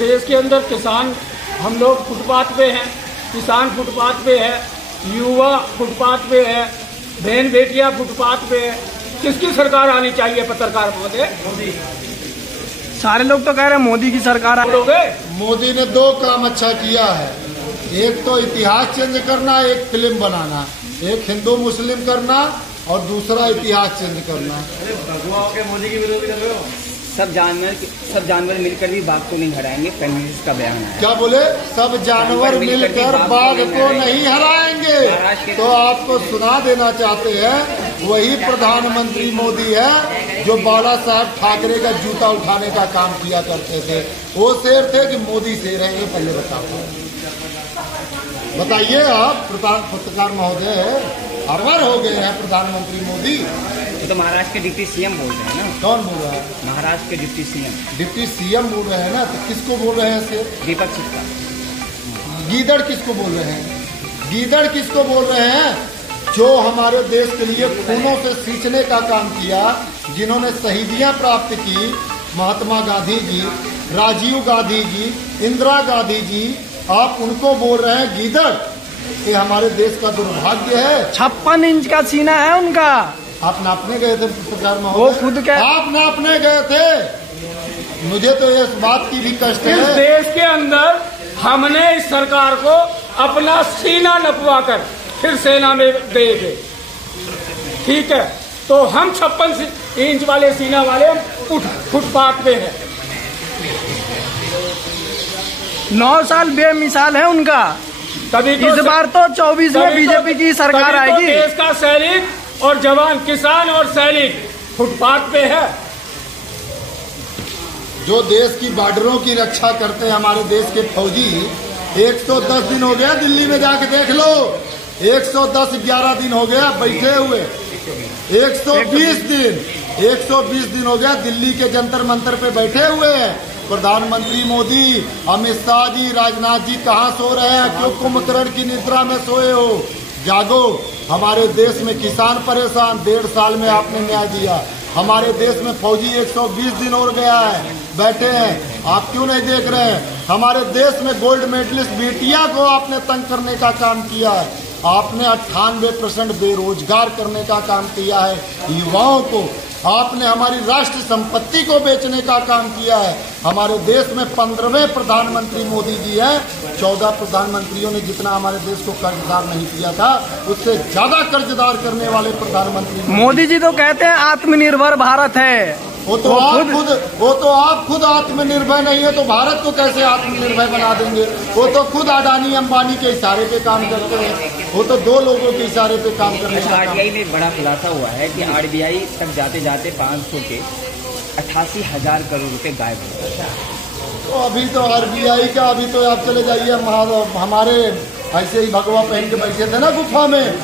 देश के अंदर किसान, हम लोग फुटपाथ पे हैं, किसान फुटपाथ पे है, युवा फुटपाथ पे है, बहन बेटियां फुटपाथ पे है। किसकी सरकार आनी चाहिए पत्रकार महोदय? सारे लोग तो कह रहे हैं मोदी की सरकार। मोदी ने दो काम अच्छा किया है, एक तो इतिहास चेंज करना, एक फिल्म बनाना, एक हिंदू मुस्लिम करना और दूसरा इतिहास चेंज करना। भगवा के मोदी की विरोध कर रहे हो? सब जानवर मिलकर भी बाघ को नहीं हराएंगे, फेमिनिस्ट का बयान है। क्या बोले? सब जानवर मिलकर बाघ को नहीं हराएंगे। तो आपको सुना देना चाहते हैं, वही प्रधानमंत्री मोदी है जो बाला साहब ठाकरे का जूता उठाने का काम किया करते थे। वो शेर थे कि मोदी शेर है? ये पहले बताइए आप पत्रकार महोदय, हरवर हो गए हैं प्रधानमंत्री मोदी। तो महाराष्ट्र के डिप्टी सीएम बोल रहे हैं ना। कौन बोल रहा है? महाराष्ट्र के डिप्टी सीएम। डिप्टी सीएम बोल रहे हैं ना, तो किसको बोल रहे हैं? शेर दीपक चित्ता। गीदड़ किसको बोल रहे हैं? गीदड़ किसको बोल रहे हैं? जो हमारे देश के लिए खूनों से सींचने का काम किया, जिन्होंने शहीदियां प्राप्त की, महात्मा गांधी जी, राजीव गांधी जी, इंदिरा गांधी जी, आप उनको बोल रहे हैं गीदड़? ये हमारे देश का दुर्भाग्य है। 56 इंच का सीना है उनका। आप नापने गए थे पत्रकार महोदय? वो खुद के आप नापने गए थे? मुझे तो इस बात की भी कष्ट है। इस देश के अंदर हमने इस सरकार को अपना सीना नपवा कर फिर सेना में देंगे, ठीक है? तो हम 56 इंच वाले सीना वाले फुटपाथ पे हैं। 9 साल बेमिसाल है उनका। तभी तो इस बार तो 24 में बीजेपी की सरकार आएगी। देश का सैनिक और जवान, किसान और सैनिक फुटपाथ पे है। जो देश की बॉर्डरों की रक्षा करते हैं हमारे देश के फौजी, 110 दिन हो गया, दिल्ली में जाके देख लो, 111 दिन हो गया बैठे हुए, 120 दिन हो गया दिल्ली के जंतर मंतर पे बैठे हुए हैं। प्रधानमंत्री मोदी, अमित शाह जी, राजनाथ जी कहाँ सो रहे हैं? क्यों कुंभकर्ण की निद्रा में सोए हो? जागो। हमारे देश में किसान परेशान, 1.5 साल में आपने न्याय दिया। हमारे देश में फौजी 120 दिन और गया है, बैठे हैं, आप क्यों नहीं देख रहे हैं? हमारे देश में गोल्ड मेडलिस्ट बेटिया को आपने तंग करने का काम किया है। आपने 98% बेरोजगार करने का काम किया है। युवाओं को आपने हमारी राष्ट्र संपत्ति को बेचने का काम किया है। हमारे देश में 15वें प्रधानमंत्री मोदी जी हैं। 14 प्रधानमंत्रियों ने जितना हमारे देश को कर्जदार नहीं किया था, उससे ज्यादा कर्जदार करने वाले प्रधानमंत्री मोदी जी तो कहते हैं आत्मनिर्भर भारत है। वो तो आप खुद आत्मनिर्भर नहीं है, तो भारत को कैसे आत्मनिर्भर बना देंगे? वो तो खुद अडानी अंबानी के इशारे पे काम करते हैं। वो तो 2 लोगों के इशारे पे काम करते हैं। आरबीआई में बड़ा खुलासा हुआ है कि आरबीआई तक जाते जाते 500 के 88,000 करोड़ रुपए गायब हो गए। तो अभी तो आरबीआई का, अभी तो आप चले जाइए, हमारे ऐसे ही भगवा पहन के बैठे थे ना गुफा में,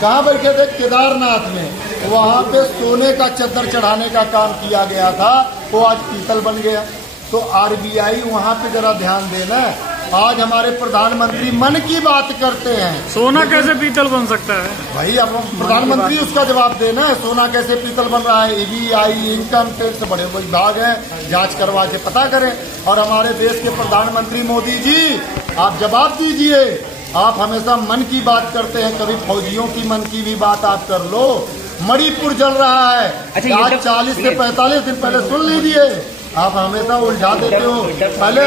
कहाँ बैठे थे? केदारनाथ में। वहाँ पे सोने का चद्दर चढ़ाने का काम किया गया था, वो आज पीतल बन गया। तो आरबीआई वहाँ पे जरा ध्यान देना। आज हमारे प्रधानमंत्री मन की बात करते हैं, सोना कैसे पीतल बन सकता है? भाई अब प्रधानमंत्री उसका जवाब देना है, सोना कैसे पीतल बन रहा है। ईबीआई, इनकम टैक्स, बड़े विभाग हैं, जांच करवा के पता करें। और हमारे देश के प्रधानमंत्री मोदी जी, आप जवाब दीजिए। आप हमेशा मन की बात करते हैं, कभी फौजियों की मन की भी बात आप कर लो। मणिपुर जल रहा है, आज 40 से 45 दिन पहले सुन लीजिए। आप हमेशा उलझा देते हो। पहले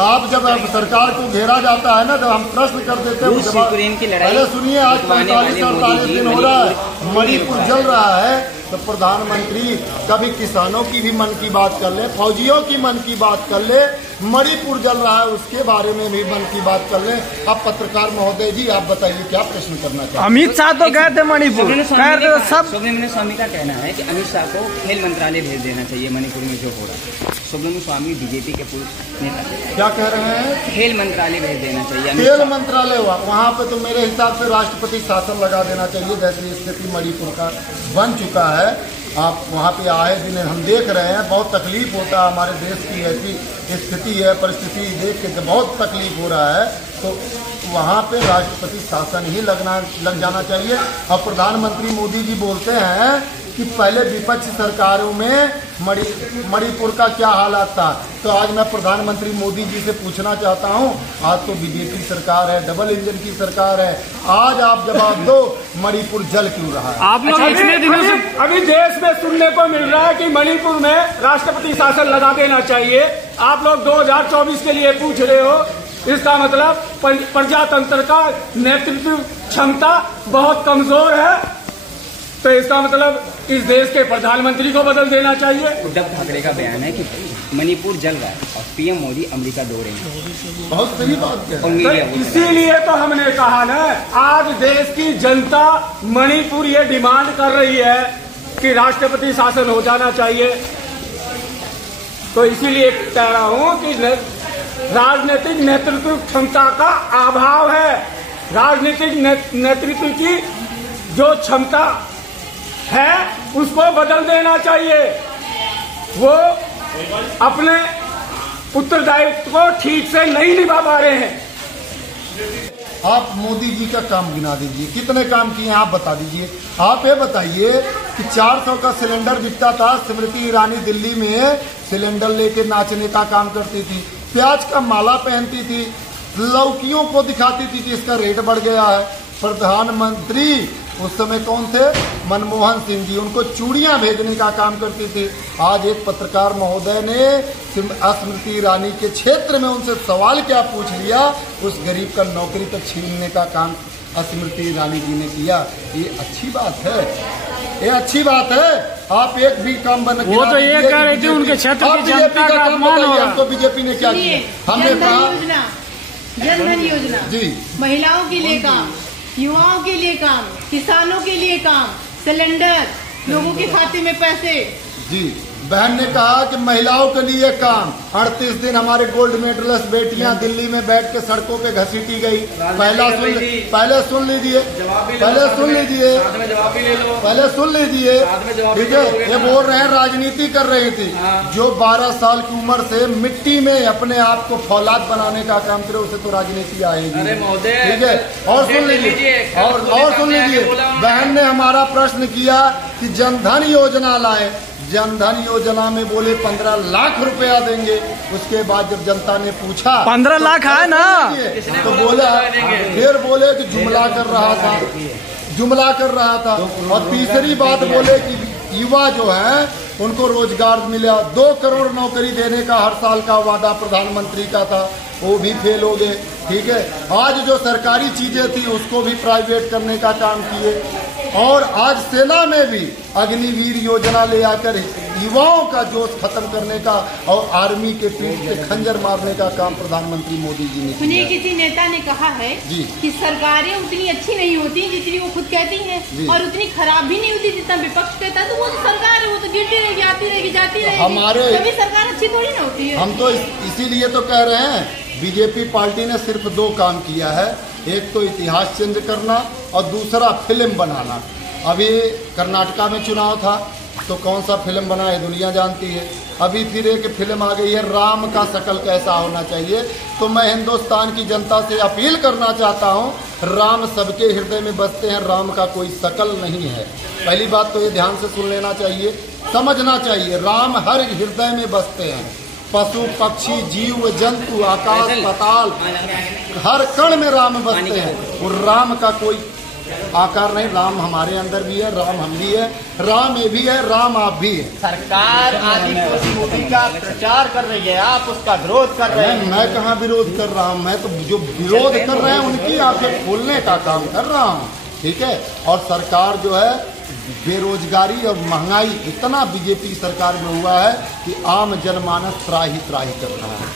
आप जब सरकार को घेरा जाता है ना, जब हम प्रश्न कर देते हैं, पहले सुनिए। आज 45-48 दिन हो रहा है, मणिपुर जल रहा है। तो प्रधानमंत्री कभी किसानों की भी मन की बात कर ले, फौजियों की मन की बात कर ले, मणिपुर जल रहा है उसके बारे में भी मन की बात कर ले। अब पत्रकार महोदय जी, आप बताइए क्या प्रश्न करना चाहिए? अमित शाह तो गए थे मणिपुर, सब। सुब्रमण्यम स्वामी का कहना है कि अमित शाह को खेल मंत्रालय भेज देना चाहिए मणिपुर में जो हो रहा है। सुब्रमण्यम स्वामी बीजेपी के पूर्व नेता क्या कह रहे हैं? खेल मंत्रालय भेज देना चाहिए। खेल मंत्रालय वहाँ पे तो मेरे हिसाब से राष्ट्रपति शासन लगा देना चाहिए, जैसी स्थिति मणिपुर का बन चुका है। आप वहाँ पे आए दिन हम देख रहे हैं, बहुत तकलीफ होता है। हमारे देश की ऐसी स्थिति है, परिस्थिति देख के बहुत तकलीफ हो रहा है। तो वहाँ पे राष्ट्रपति शासन ही लग जाना चाहिए। और प्रधानमंत्री मोदी जी बोलते हैं कि पहले विपक्षी सरकारों में मणिपुर का क्या हालात था। तो आज मैं प्रधानमंत्री मोदी जी से पूछना चाहता हूं, आज तो बीजेपी सरकार है, डबल इंजन की सरकार है, आज आप जवाब दो, मणिपुर जल क्यों रहा है? आप लोग इतने दिनों से अभी देश में सुनने को मिल रहा है कि मणिपुर में राष्ट्रपति शासन लगा देना चाहिए। आप लोग 2024 के लिए पूछ रहे हो, इसका मतलब प्रजातंत्र का नेतृत्व क्षमता बहुत कमजोर है। तो इसका मतलब इस देश के प्रधानमंत्री को बदल देना चाहिए। उद्धव ठाकरे का बयान है कि मणिपुर जल रहा है और पीएम मोदी अमेरिका दौरे हैं। बहुत सही बात है। तो इसीलिए तो हमने कहा ना, आज देश की जनता मणिपुर ये डिमांड कर रही है कि राष्ट्रपति शासन हो जाना चाहिए। तो इसीलिए कह रहा हूं कि राजनीतिक नेतृत्व क्षमता का अभाव है। राजनीतिक नेतृत्व की जो क्षमता है उसको बदल देना चाहिए। वो अपने उत्तरदायित्व को ठीक से नहीं निभा पा रहे हैं। आप मोदी जी का काम गिना दीजिए, कितने काम किए आप बता दीजिए। आप ये बताइए कि 400 का सिलेंडर बिकता था, स्मृति ईरानी दिल्ली में सिलेंडर लेके नाचने का काम करती थी, प्याज का माला पहनती थी, लौकियों को दिखाती थी कि इसका रेट बढ़ गया है। प्रधानमंत्री उस समय कौन थे? मनमोहन सिंह जी, उनको चूड़ियां भेजने का काम करती थी। आज एक पत्रकार महोदय ने स्मृति ईरानी के क्षेत्र में उनसे सवाल क्या पूछ लिया, उस गरीब का नौकरी तक छीनने का काम स्मृति ईरानी जी ने किया। ये अच्छी बात है, ये अच्छी बात है। आप एक भी काम बन वो तो ये कह रहे थे उनके क्षेत्र की जनता का अपमान हो रहा है। तो बीजेपी ने क्या किया? हमने कहा जनधन योजना जी, महिलाओं के लिए काम, युवाओं के लिए काम, किसानों के लिए काम, सिलेंडर, लोगों के खाते में पैसे। जी, बहन ने कहा कि महिलाओं के लिए काम। 38 दिन हमारे गोल्ड मेडलिस्ट बेटियां दिल्ली में बैठ के सड़कों पे घसीटी गई। पहले सुन लीजिए, ठीक है। ये बोल रहे हैं राजनीति कर रही थी। जो 12 साल की उम्र से मिट्टी में अपने आप को फौलाद बनाने का काम करे, उसे तो राजनीति आएगी, ठीक है। और सुन लीजिए, बहन ने हमारा प्रश्न किया कि जनधन योजना लाए। जनधन योजना में बोले 15 लाख रुपया देंगे। उसके बाद जब जनता ने पूछा 15 लाख है ना, तो बोला, फिर बोले कि जुमला कर रहा था। और तीसरी बात बोले कि युवा जो है उनको रोजगार मिला। 2 करोड़ नौकरी देने का हर साल का वादा प्रधानमंत्री का था, वो भी फेल हो गए, ठीक है। आज जो सरकारी चीजें थी उसको भी प्राइवेट करने का काम किए। और आज सेना में भी अग्निवीर योजना ले आकर युवाओं का जोश खत्म करने का और आर्मी के पीठ पे खंजर मारने का काम प्रधानमंत्री मोदी जी ने किया। किसी नेता ने कहा है कि सरकारें उतनी अच्छी नहीं होती जितनी वो खुद कहती हैं, और उतनी खराब भी नहीं होती जितना विपक्ष कहता है। तो वो तो सरकार है, वो तो गिरती रहेगी, आती रहेगी, जाती रहेगी। हमारे कभी सरकार अच्छी थोड़ी ना होती है। हम तो इसीलिए तो कह रहे हैं, बीजेपी पार्टी ने सिर्फ 2 काम किया है, एक तो इतिहास चेंज करना और दूसरा फिल्म बनाना। अभी कर्नाटका में चुनाव था तो कौन सा फिल्म बना है दुनिया जानती है। अभी फिर एक फिल्म आ गई है, राम का शकल कैसा होना चाहिए। तो मैं हिंदुस्तान की जनता से अपील करना चाहता हूँ, राम सबके हृदय में बसते हैं, राम का कोई शकल नहीं है। पहली बात तो ये ध्यान से सुन लेना चाहिए, समझना चाहिए। राम हर हृदय में बसते हैं, पशु पक्षी जीव जंतु आकाश पाताल हर कण में राम बसते हैं। और राम का कोई आकार नहीं, राम हमारे अंदर भी है, राम हम भी है, राम ये भी है, राम आप भी है। सरकार आदिवासी मोदी का प्रचार कर रही है, आप उसका विरोध कर रहे हैं। मैं कहाँ विरोध कर रहा हूँ, मैं तो जो विरोध कर रहे हैं उनकी आंखें खोलने का काम कर रहा हूँ, ठीक है। और सरकार जो है बेरोजगारी और महंगाई इतना बीजेपी सरकार में हुआ है कि आम जनमानस त्राही कर रहा है।